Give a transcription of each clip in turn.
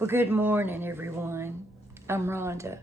Well, good morning, everyone. I'm Rhonda.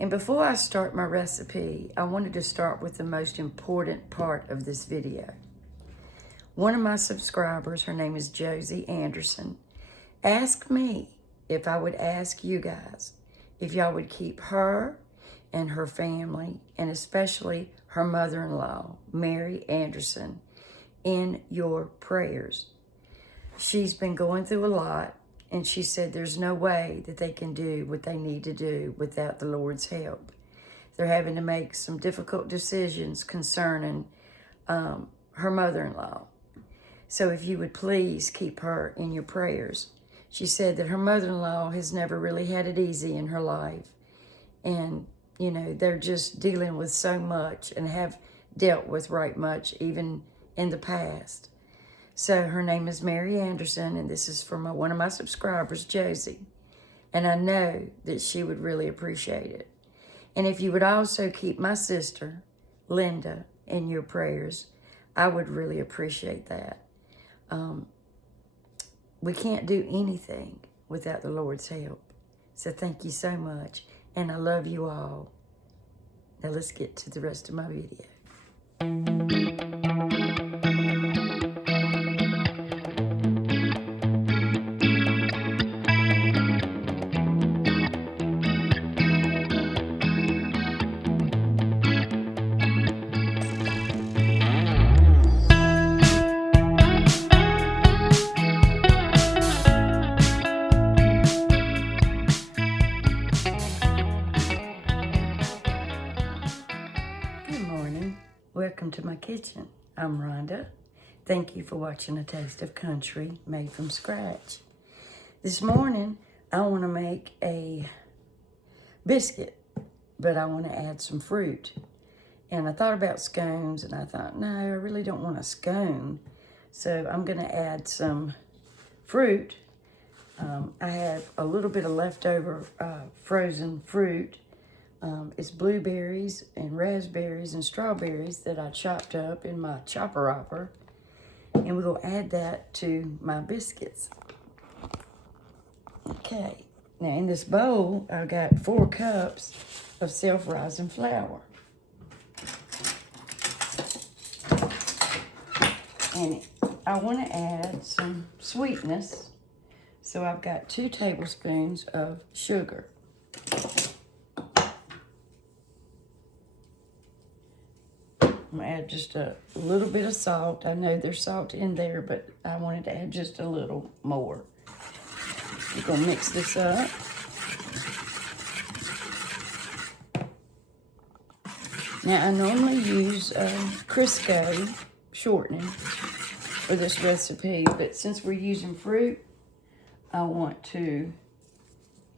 And before I start my recipe, I wanted to start with the most important part of this video. One of my subscribers, her name is Josie Anderson, asked me if I would ask you guys if y'all would keep her and her family, and especially her mother-in-law, Mary Anderson, in your prayers. She's been going through a lot, and she said there's no way that they can do what they need to do without the Lord's help. They're having to make some difficult decisions concerning her mother-in-law. So if you would please keep her in your prayers. She said that her mother-in-law has never really had it easy in her life. And, you know, they're just dealing with so much and have dealt with right much even in the past. So her name is Mary Anderson, and this is from one of my subscribers, Josie. And I know that she would really appreciate it. And if you would also keep my sister, Linda, in your prayers, I would really appreciate that. We can't do anything without the Lord's help. So thank you so much, and I love you all. Now let's get to the rest of my video. Welcome to my kitchen. I'm Rhonda. Thank you for watching A Taste of Country made from scratch. This morning, I want to make a biscuit, but I want to add some fruit. And I thought about scones, and I thought, no, I really don't want a scone. So I'm going to add some fruit. I have a little bit of leftover frozen fruit. It's blueberries and raspberries and strawberries that I chopped up in my chopper-opper. And we're going to add that to my biscuits. Okay. Now in this bowl, I've got 4 cups of self-rising flour. And I want to add some sweetness. So I've got 2 tablespoons of sugar. I'm going to add just a little bit of salt. I know there's salt in there, but I wanted to add just a little more. We're going to mix this up. Now, I normally use Crisco shortening for this recipe, but since we're using fruit, I want to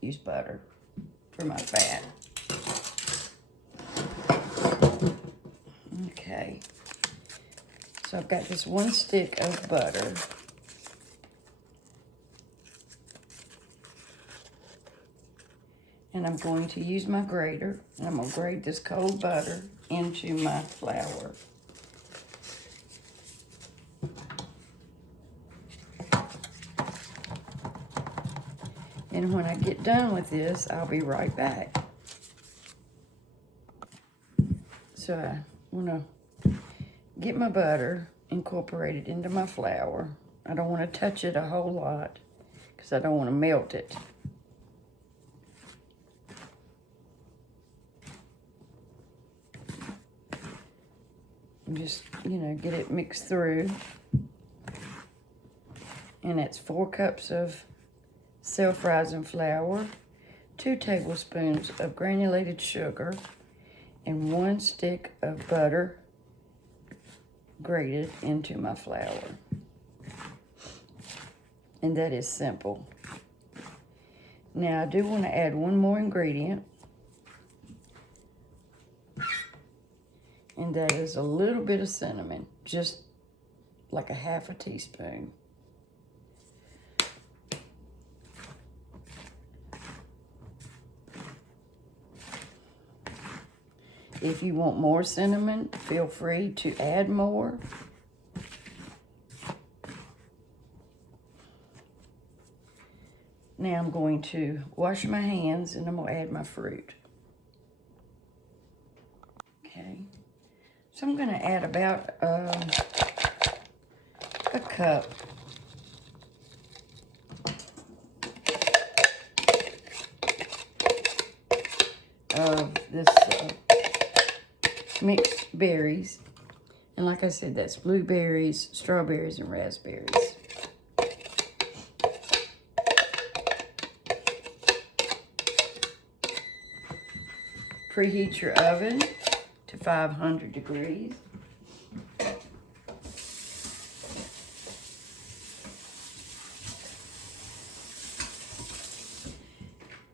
use butter for my fat. Okay, so I've got this 1 stick of butter. And I'm going to use my grater, and I'm going to grate this cold butter into my flour. And when I get done with this, I'll be right back. So I want to get my butter incorporated into my flour. I don't want to touch it a whole lot because I don't want to melt it. And just, you know, get it mixed through. And that's 4 cups of self-rising flour, 2 tablespoons of granulated sugar, and 1 stick of butter grated into my flour. And that is simple. Now I do want to add 1 more ingredient. And that is a little bit of cinnamon, just like a half a teaspoon. If you want more cinnamon, feel free to add more. Now I'm going to wash my hands and I'm going to add my fruit. Okay. So I'm going to add about a cup of this mixed berries. And like I said, that's blueberries, strawberries, and raspberries. Preheat your oven to 500 degrees.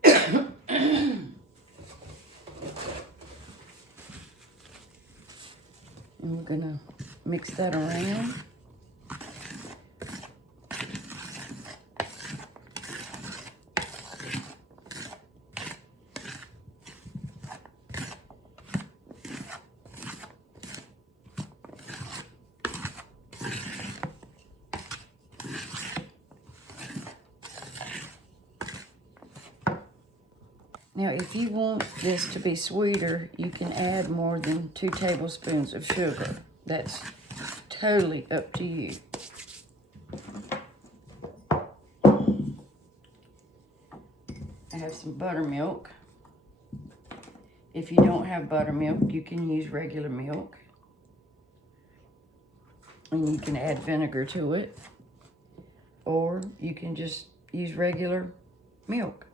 And we're gonna mix that around. Now, if you want this to be sweeter, you can add more than 2 tablespoons of sugar. That's totally up to you. I have some buttermilk. If you don't have buttermilk, you can use regular milk. And you can add vinegar to it. Or you can just use regular milk.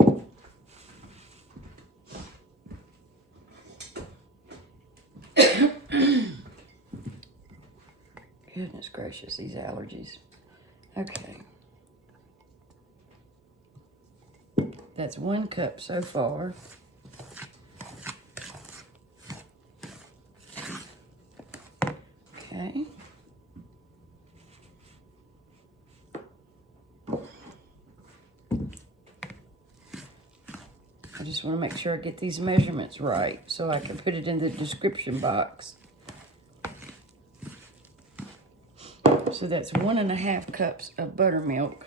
Goodness gracious, these allergies. Okay. That's 1 cup so far. Okay. I just want to make sure I get these measurements right so I can put it in the description box. So that's 1.5 cups of buttermilk.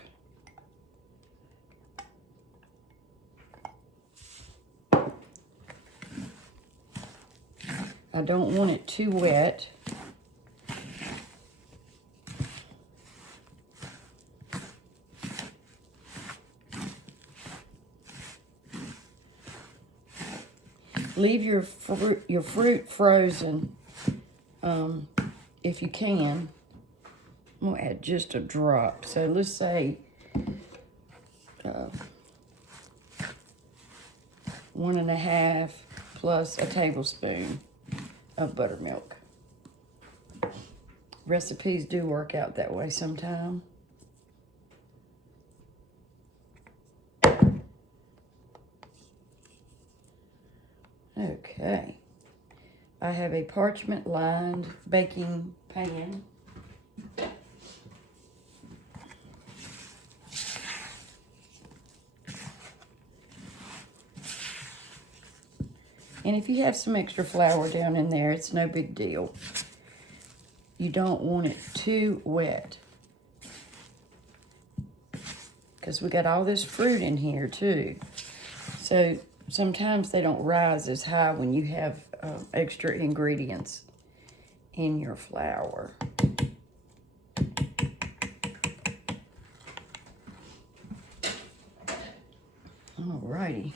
I don't want it too wet. Leave your fruit frozen if you can. I'm going to add just a drop. So let's say 1.5 plus a tablespoon of buttermilk. Recipes do work out that way sometime. Okay. I have a parchment lined baking pan. And if you have some extra flour down in there, it's no big deal. You don't want it too wet, because we got all this fruit in here too. So sometimes they don't rise as high when you have extra ingredients in your flour. Alrighty.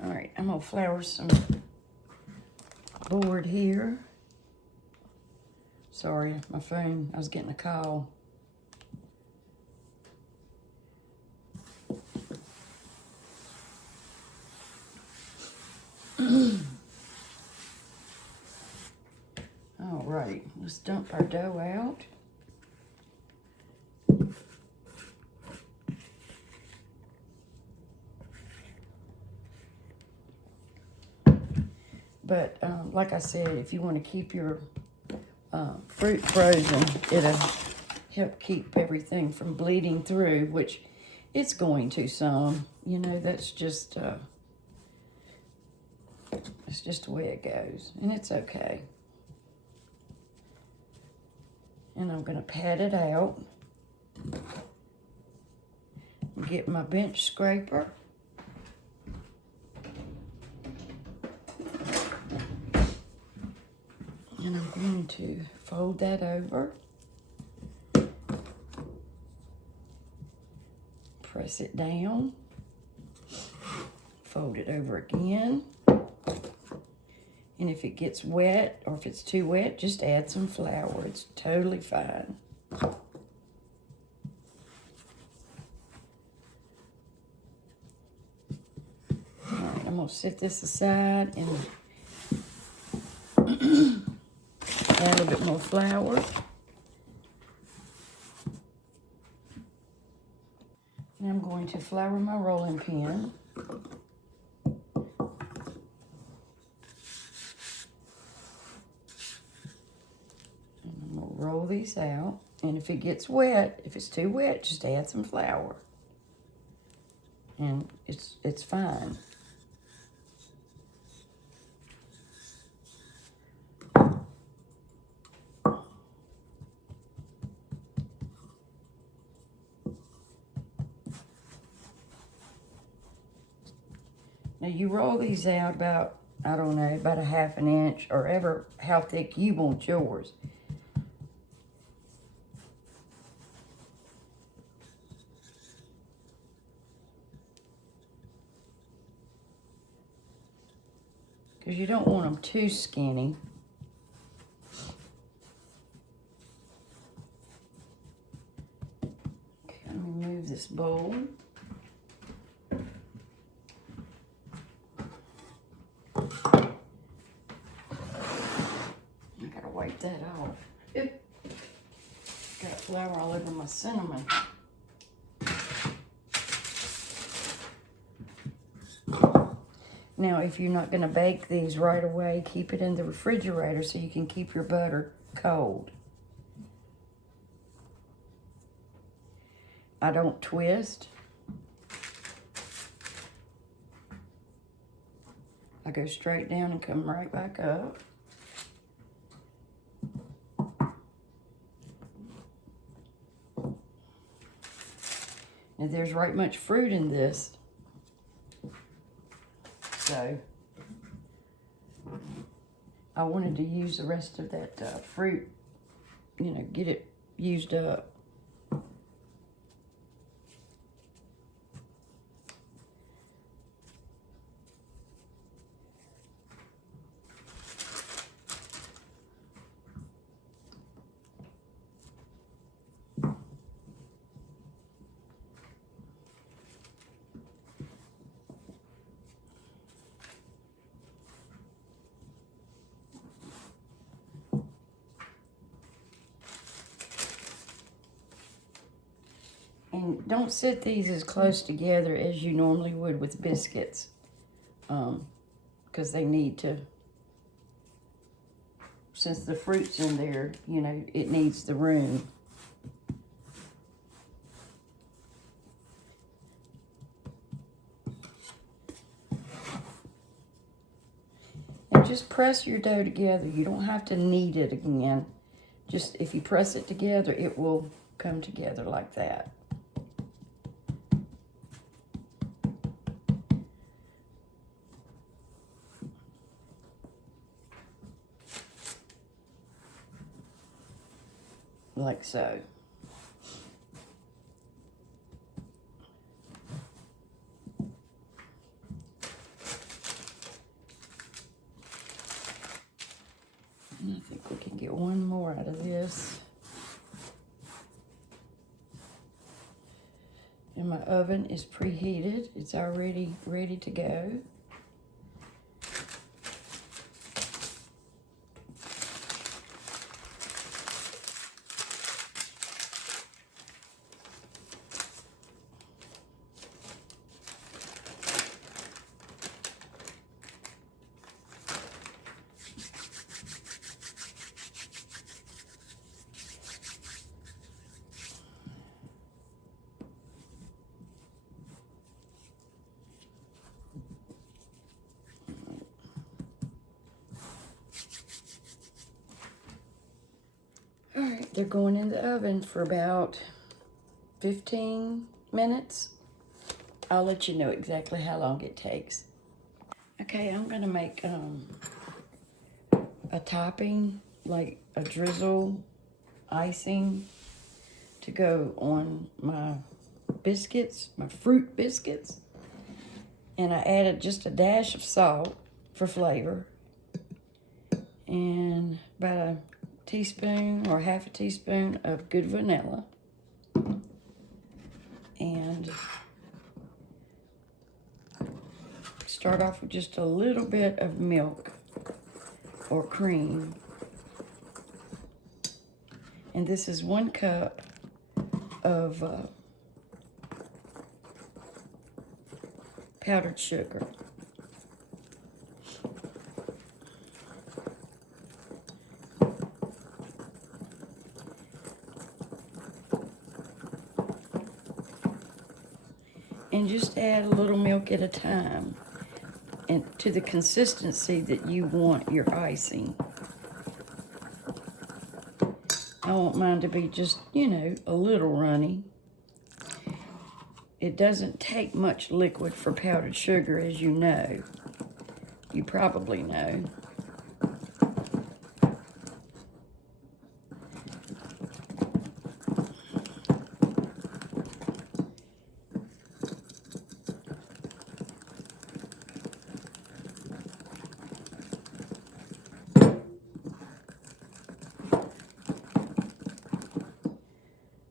Alright, I'm gonna flour some board here. Sorry, my phone, I was getting a call. Alright, let's dump our dough out. But like I said, if you want to keep your fruit frozen, it'll help keep everything from bleeding through, which it's going to some. You know, that's just It's just the way it goes, and it's okay. And I'm gonna pat it out. Get my bench scraper. And I'm going to fold that over. Press it down. Fold it over again. And if it gets wet, or if it's too wet, just add some flour. It's totally fine. All right, I'm gonna set this aside and add a little bit more flour. And I'm going to flour my rolling pin. Roll these out, and if it gets wet, if it's too wet, just add some flour, and it's fine. Now you roll these out about, I don't know, about a ½ inch, or ever how thick you want yours. Because you don't want them too skinny. Okay, let me move this bowl. I gotta wipe that off. Oop. Got flour all over my cinnamon. Now, if you're not going to bake these right away, keep it in the refrigerator so you can keep your butter cold. I don't twist. I go straight down and come right back up. Now, there's right much fruit in this. So I wanted to use the rest of that fruit, you know, get it used up. And don't set these as close together as you normally would with biscuits, because they need to, since the fruit's in there, you know, it needs the room. And just press your dough together. You don't have to knead it again. Just if you press it together, it will come together like that. Like so. And I think we can get one more out of this. And my oven is preheated. It's already ready to go. They're going in the oven for about 15 minutes. I'll let you know exactly how long it takes. Okay, I'm gonna make a topping, like a drizzle icing to go on my biscuits, my fruit biscuits. And I added just a dash of salt for flavor and about a teaspoon or half a teaspoon of good vanilla. And start off with just a little bit of milk or cream. And this is 1 cup of powdered sugar. And just add a little milk at a time and to the consistency that you want your icing. I want mine to be just, you know, a little runny. It doesn't take much liquid for powdered sugar, as you know. You probably know.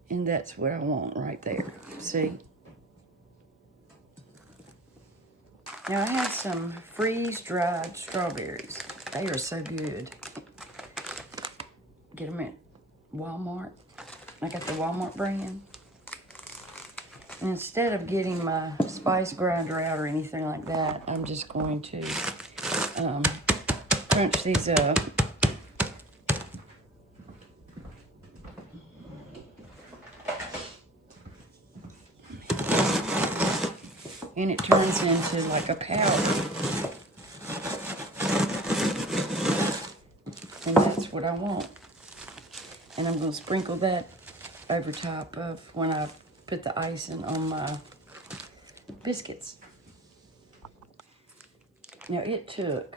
And that's what I want right there. See? Now I have some freeze-dried strawberries. They are so good. Get them at Walmart. I got the Walmart brand. And instead of getting my spice grinder out or anything like that, I'm just going to crunch these up. And it turns into like a powder. And that's what I want. And I'm going to sprinkle that over top of when I put the icing on my biscuits. Now it took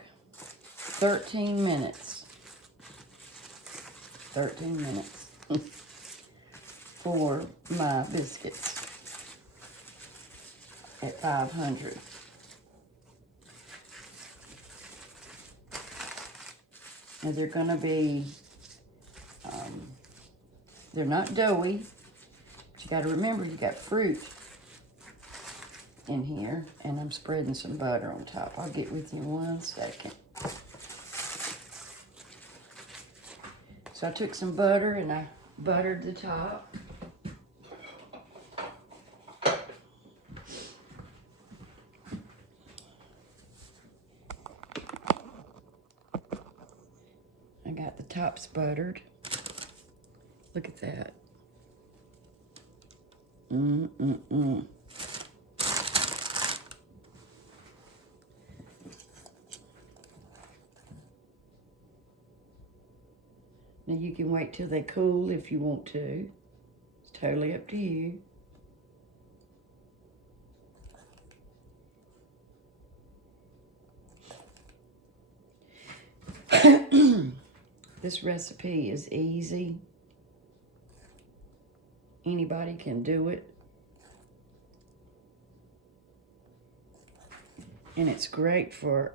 13 minutes. 13 minutes for my biscuits at 500. And they're gonna be, they're not doughy, but you gotta remember you got fruit in here, and I'm spreading some butter on top. I'll get with you in 1 second. So I took some butter and I buttered the top. I got the tops buttered. Look at that. Now you can wait till they cool if you want to. It's totally up to you. This recipe is easy. Anybody can do it. And it's great for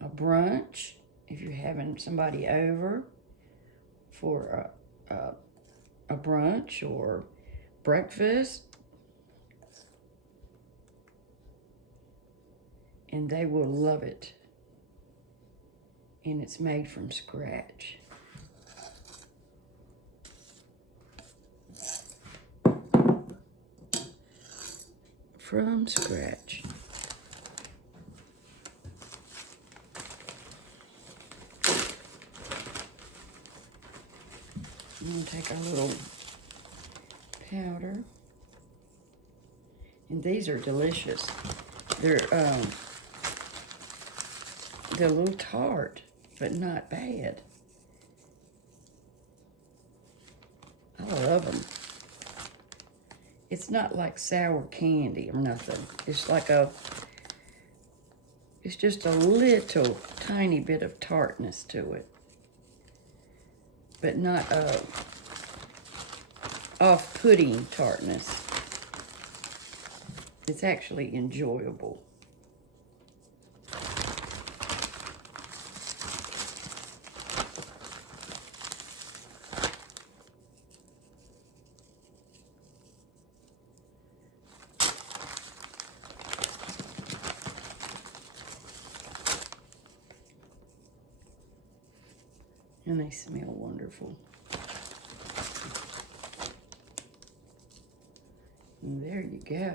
a brunch, if you're having somebody over for a brunch or breakfast. And they will love it. And it's made from scratch. From scratch. I'm going to take our little powder. And these are delicious. They're a little tart, but not bad. I love them. It's not like sour candy or nothing. It's like it's just a little tiny bit of tartness to it. But not off-putting tartness. It's actually enjoyable. And they smell wonderful. And there you go.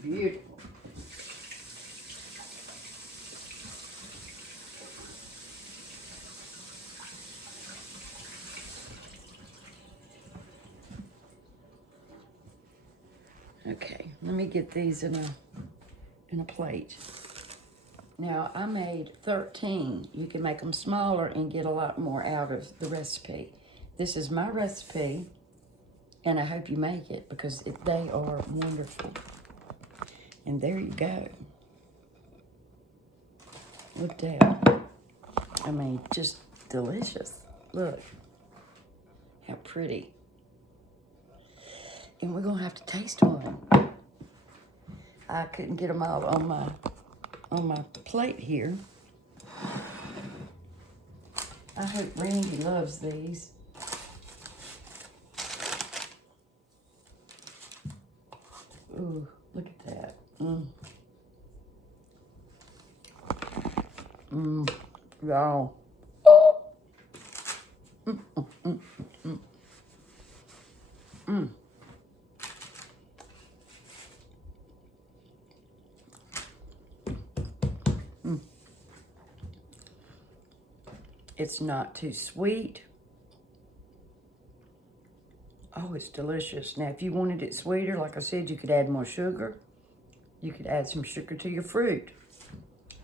Beautiful. Okay, let me get these in a plate. Now, I made 13. You can make them smaller and get a lot more out of the recipe. This is my recipe, and I hope you make it because they are wonderful. And there you go. Look down. I mean, just delicious. Look how pretty. And we're gonna have to taste one. I couldn't get them all on my plate here. I hope Randy loves these. Ooh, look at that. Y'all. It's not too sweet. Oh, it's delicious. Now, if you wanted it sweeter, like I said, you could add more sugar. You could add some sugar to your fruit.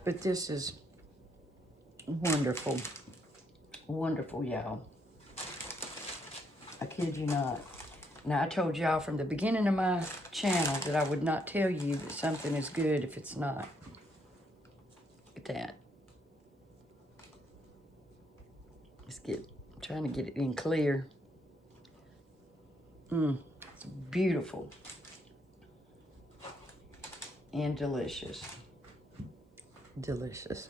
But this is wonderful. Wonderful, y'all. I kid you not. Now, I told y'all from the beginning of my channel that I would not tell you that something is good if it's not. Look at that. I'm trying to get it in clear. It's beautiful. And delicious. Delicious.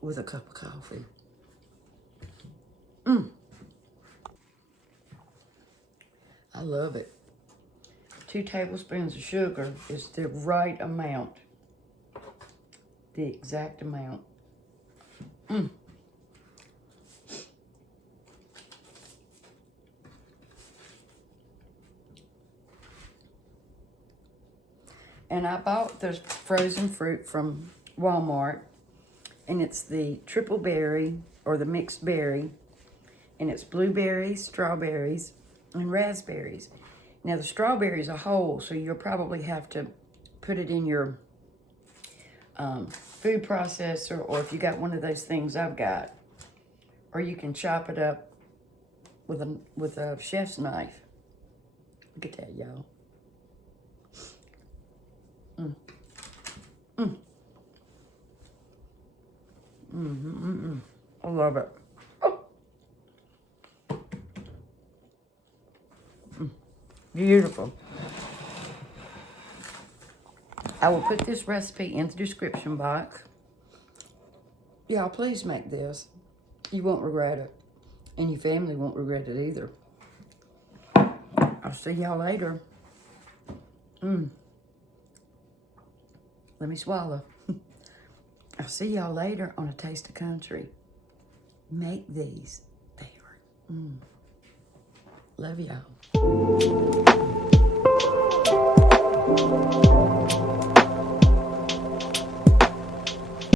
With a cup of coffee. I love it. 2 tablespoons of sugar is the right amount. The exact amount. And I bought the frozen fruit from Walmart, and it's the triple berry, or the mixed berry, and it's blueberries, strawberries, and raspberries. Now, the strawberries are whole, so you'll probably have to put it in your food processor, or if you got one of those things I've got, or you can chop it up with a chef's knife. Look at that, y'all. I love it. Beautiful. I will put this recipe in the description box. Y'all, please make this. You won't regret it. And your family won't regret it either. I'll see y'all later. Let me swallow. I'll see y'all later on A Taste of Country. Make these. They are. Love y'all.